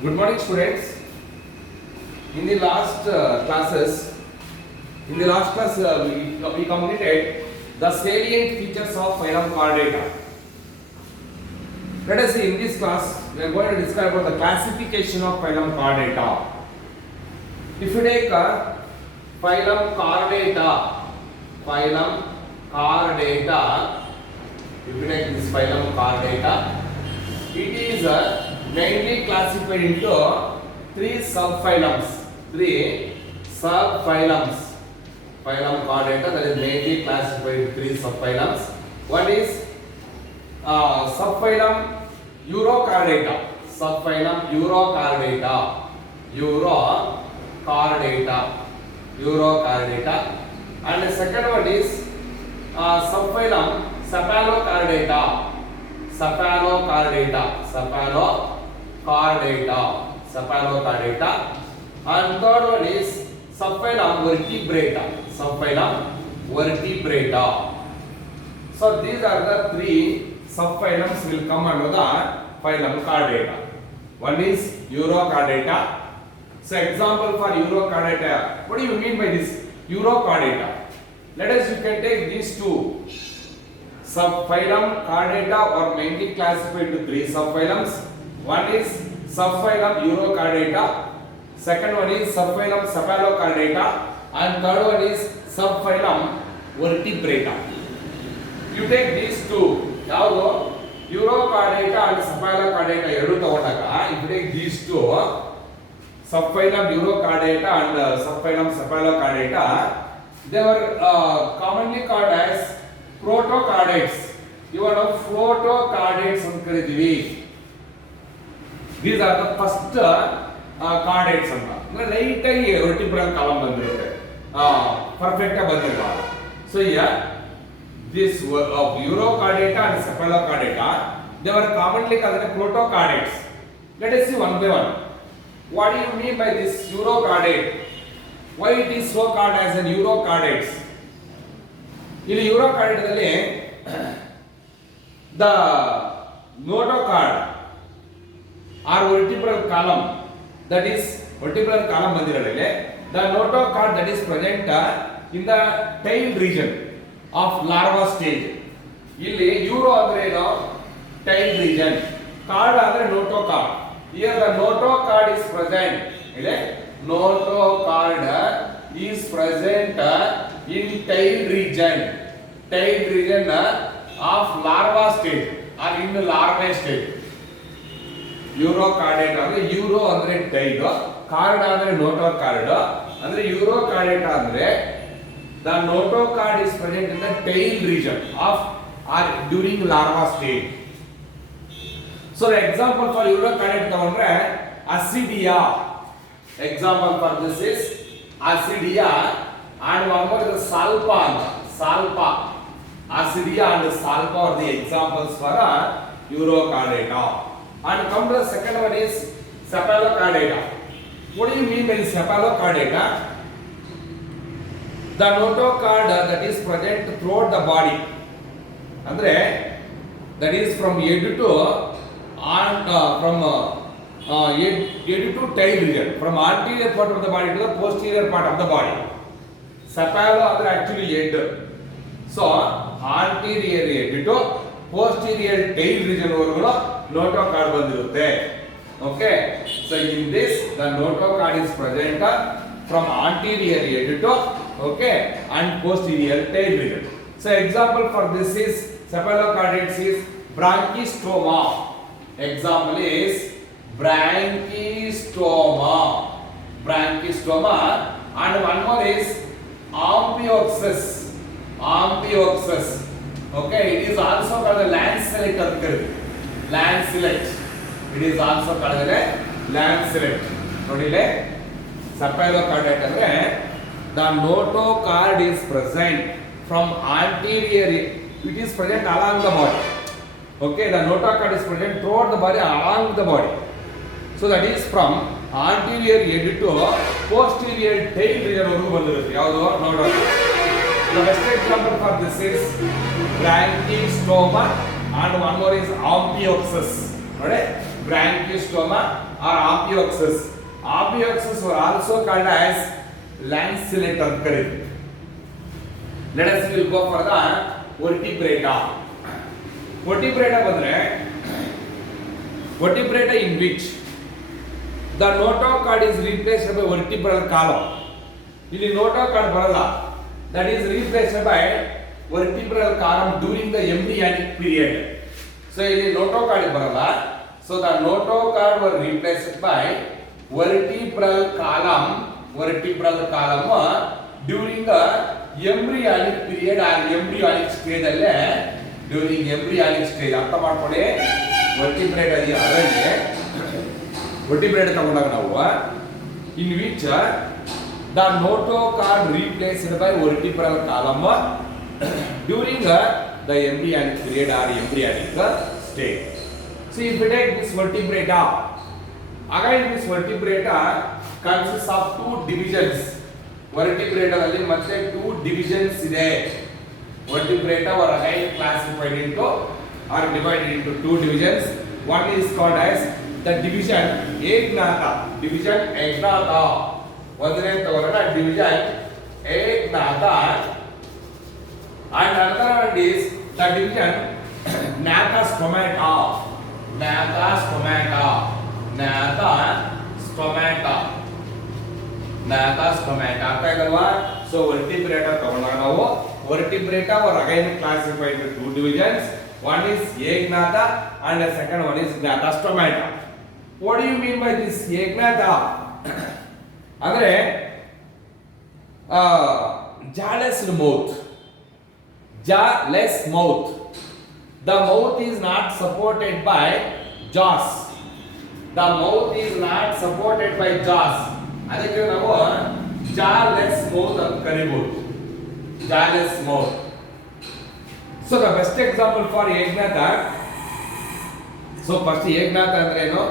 Good morning, students. In the last classes, in the last class, we completed the salient features of phylum Chordata. Let us see, in this class, we are going to discuss about the classification of phylum Chordata. If you take phylum Chordata, if you take this phylum Chordata, it is mainly classified into three subphylums. Phylum Chordata, that is mainly classified into three subphylums. One is subphylum Urochordata. And the second one is subphylum Cephalochordata. And third one is subphylum Vertebrata. So these are the three subphylums will come under the phylum Chordata. One is Urochordata. So example for Urochordata. What do you mean by this Urochordata? Let us, you can take these two. Subphylum Chordata are mainly classified into three subphylums. One is subphylum Urochordata. Second one is subphylum Cephalochordata. And third one is subphylum Vertebrata. You take these two. Now, Urochordata and Cephalochordata. If you take these two, subphylum Urochordata and subphylum Cephalochordata, they were commonly called as protochordates. You are now protochordates ಅಂತ ಕರೀತೀವಿ. These are the first chordates ಅಂತ. ಅಂದ್ರೆ light ಆಗಿ vertebral column ಬಂದಿರುತ್ತೆ. Perfect ಆಗಿ ಬಂದಿಲ್ಲ. So here this Urochordata and Cephalochordata, they were commonly called as protochordates. Let us see one by one. What do you mean by this Urochordate? Why it is so called as an Urochordates? ಇಲ್ಲಿ ಯೂರೋಕಾರ್ಡದಲ್ಲಿ the notochord or vertebral column, that is vertebral column ಬಂದಿರೋದ್ರಲ್ಲಿ the notochord that is present in the tail region of larva stage. ಇಲ್ಲಿ euro ಅಂದ್ರೆ ಏನು? tail region. Card ಅಂದ್ರೆ notochord. Here the notochord is present. ಇಲ್ಲಿ notochord is present in tail region of larva stage or in the larvae stage. Urochordata ಅಂದ್ರೆ euro ಅಂದ್ರೆ tail, card ಅಂದ್ರೆ notochord. ಅಂದ್ರೆ Urochordata ಅಂದ್ರೆ the notochord is present in the tail region of or during larva stage. So the example for Urochordata ತಗೊಂಡ್ರೆ Ascidia. Example for this is Ascidia, and one more is Salpa. Ascidia and Salpa are the examples for Urochordata. And come to the second one is Cephalochordata. What do you mean by Cephalochordata? The notochord that is present throughout the body. Andre that is from head to head to tail region, from anterior part of the body to the posterior part of the body. Cephalo are actually head. So anterior head to posterior tail region overall notochord ಬಂದಿರುತ್ತೆ. Okay, so in this the notochord is present from anterior head to and posterior tail region. So example for this is cephalochordates is branchistoma. Example is branchistoma, and one more is Amphioxus. Okay, it is also called a lancelet. It is also called a lancelet. Nodile Cephalochordata andre the notochord is present from anterior, it is present along the body. Okay, the notochord is present throughout the body, along the body. So that is from anterior head to posterior tail region ವರೆಗೂ ಬಂದಿರುತ್ತೆ. ಯಾವುದು ನೋಡೋಣ. The best example for this is branchistoma and one more is Amphioxus. Right? branchiostoma or opioxus. Opioxus were also called as lanceolate ಅಂತ ಕರೀತಾರೆ. Let us will go for the vertebrata. Vertebrata ಬಂದ್ರೆ vertebrata in which the notochord is replaced by vertebral column. ಇಲ್ಲಿ notochord ಬರಲ್ಲ, that is replaced by vertebral column during the embryonic period. So ಇಲ್ಲಿ notochord ಬರಲ್ಲ, so the notochord were replaced by vertebral column during the embryonic period or embryonic stage ಅಲ್ಲೇ during embryonic stage ಅರ್ಥ ಮಾಡ್ಕೊಳ್ಳಿ. vertebrate ಅದರಲ್ಲಿ vertebrate ತಗೊಂಡಾಗ ನಾವು in which the notochord replaced by vertebral column during the embryonic period or embryonic stage. So if we take this vertebrata, again this vertebrata consists of two divisions. Vertebrata ಅಲ್ಲಿ ಮತ್ತೆ two divisions ಇದೆ. Vertebrata were again classified into or divided into two divisions. One is called as the division Egnatha. Division Egnatha. ಒಂದನೇ ತಗೊಳ್ಳೋಣ division Egnatha. And another one is the division Gnathostomata. Gnathostomata. ಅರ್ಥ ಆಗಲ್ವಾ? So vertebrata ತಗೊಂಡಾಗ ನಾವು vertebrata were again classified into two divisions. One is Egnatha and the second one is Gnathostomata. What do you mean by this Egnatha? ಅಂದ್ರೆ jawless mouth. The mouth is not supported by jaws. ಅದಕ್ಕೆ ನಾವು jawless mouth ಅಂತ ಕರೀಬಹುದು. jawless mouth. So the best example for Egnatha. So first Egnatha ಅಂದ್ರೆ ಏನು?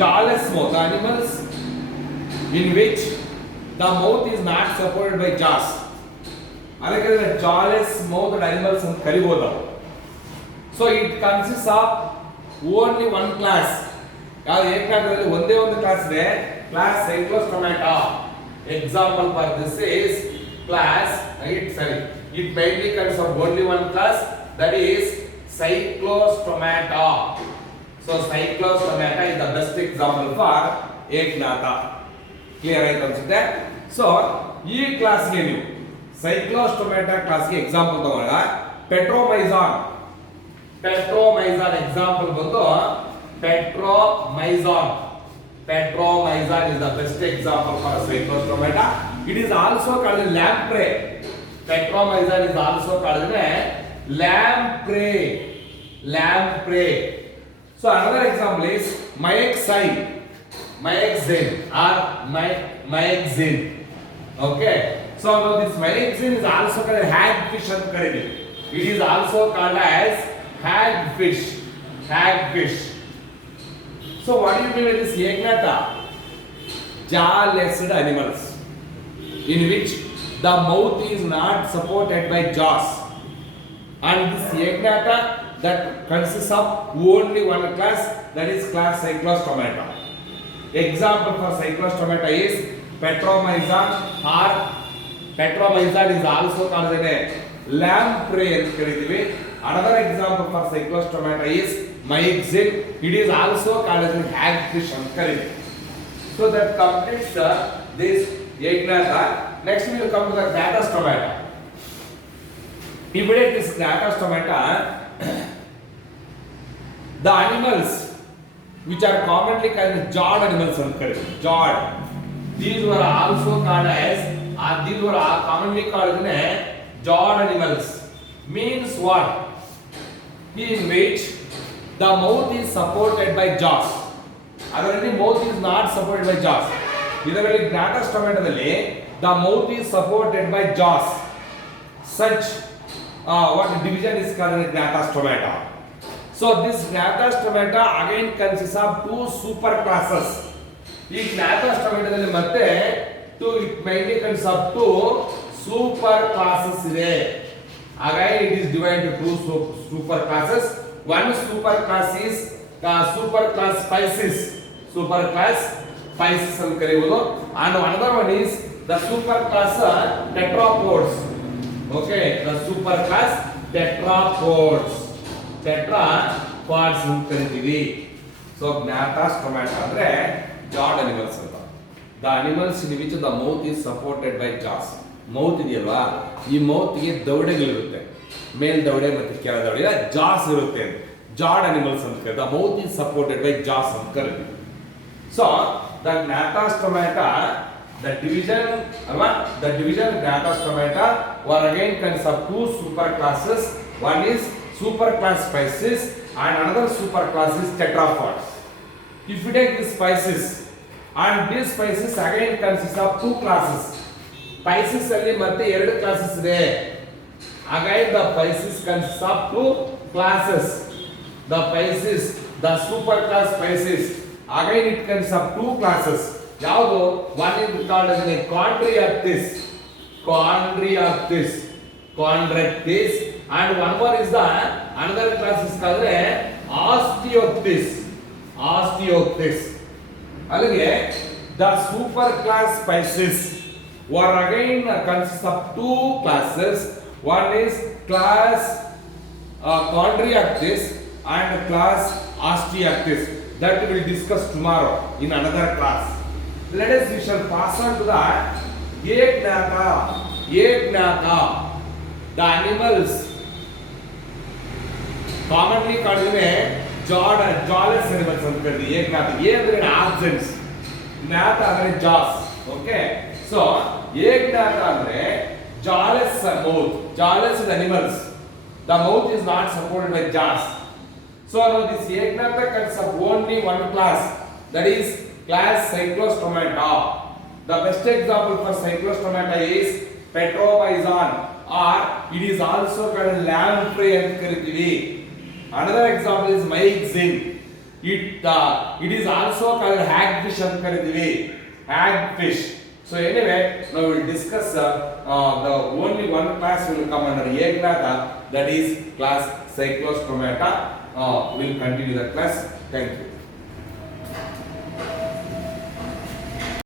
jawless mouth, animals in which the mouth is not supported by jaws. ಅದಕ್ಕೆ jawless mouthed animals ಅಂತ ಕರೀಬಹುದು. So it consists of only one class. ಯಾವುದು ಏಕನಾಥದಲ್ಲಿ ಒಂದೇ ಒಂದು class ಇದೆ, class Cyclostomata. Example for this is class it mainly consists of only one class, that is Cyclostomata. So Cyclostomata is the best example for Egnatha. Clear ಆಯ್ತು ಅನ್ಸುತ್ತೆ. So ಈ ಕ್ಲಾಸ್ಗೆ ನೀವು Cyclostomata ಕ್ಲಾಸ್ಗೆ ಎಕ್ಸಾಂಪಲ್ ತಗೊಂಡಾಗ Petromyzon example ಬಂದು Petromyzon is the best example for Cyclostomata. It is also called lamprey. Petromyzon is also called lamprey. So another example is Myxine or Myxine. Okay. So now this Myxine is also called hagfish and curry. It is also called as hagfish. So what do you mean by this Egnatha? Jawless animals in which the mouth is not supported by jaws. And this Egnatha that consists of only one class, that is class Cyclostomata. Example for Cyclostomata is Petromyzon or Petromyzon is also called lamprey ಅಂತ ಕರೀತೀವಿ. Another example for Cyclostomata is Myxine. It is also called as hagfish ಅಂತ ಕರೀತೀವಿ. So that completes this Egnatha. Next we will come to the Gnathostomata. If we take this Gnathostomata, the animals which are commonly called jawed animals ಅಂತ ಕರೀತೀವಿ. Jawed. These were also called as commonly called jawed animals. Means what? In which the mouth is supported by jaws. ಅದರಲ್ಲಿ mouth is not supported by jaws. ಇದರಲ್ಲಿ Gnathostomataದಲ್ಲಿ the mouth is supported by jaws. Such what division is called Gnathostomata. So this Gnathostomata again consists of two super classes. ಈ Gnathostomataದಲ್ಲಿ ಮತ್ತೆ it mainly consists of two super classes ಇದೆ. Again it is divided into two super classes. One superclass is superclass Pisces. Superclass Pisces ಅಂತ ಕರೆಯುವುದು. And another one is the superclass tetrapods. Okay, the superclass tetrapods. Tetrapods ಅಂತ ಕರೀತೀವಿ. So gnatha stomata ಅಂದ್ರೆ jawed animals ಅಂತ. The animals in which the mouth is supported by jaws. Mouth ಇದೆಯಲ್ವಾ, ಈ ಮೌತ್ಗೆ ದವಡೆಗಳಿರುತ್ತೆ, ಮೇಲ್ ದವಡೆ ಮತ್ತೆ ಕೆಳ ದವಡೆ, ಜಾಸ್ ಇರುತ್ತೆ. ಜಾಡ್ ಅನಿಮಲ್ಸ್ ಅಂತ ಕರೀತಾರೆ. The mouth is supported by ಜಾಸ್ ಅಂತ ಕರೀತೀವಿ. So the gnatha-stomata, the division ಅಲ್ವಾ, the division gnatha-stomata were again consists of two superclasses. One is superclass Pisces and another superclass is tetrapods. If you take this Pisces, and this Pisces again consists of two classes. Pisces ಅಲ್ಲಿ ಮತ್ತೆ ಎರಡು classes ಇದೆ. Again the Pisces consists of two classes. The Pisces, the superclass Pisces, again it consists of two classes. ಯಾವುದು? One is called as a Chondriactis, and one more is the another class is called Osteoctis. ಅಲ್ಲಿಗೆ the superclass Pisces were again consists of two classes. One is class Chondriactis and class Osteoctis. That we will discuss tomorrow in another class. We shall pass on to the Gnatha. The animals commonly called jawless animals ಅಂತ ಕರೀತೀವಿ. Gnatha ಅಂದ್ರೆ absence, gnatha ಅಂದ್ರೆ jaws. Okay, so Gnatha ಅಂದ್ರೆ jawless mouth, jawless animals. The mouth is not supported by jaws. So now this Gnatha consists of only one class, that is class Cyclostomata. The best example for Cyclostomata is Petromyzon, or it is also called lamprey ಅಂತ ಕರೀತೀವಿ. Another example is Myxine. It is also called hagfish ಅಂತ ಕರೀತೀವಿ. Hagfish. So anyway, now we will discuss the only one class will come under Gnatha, that is class Cyclostomata. We will continue the class. Thank you.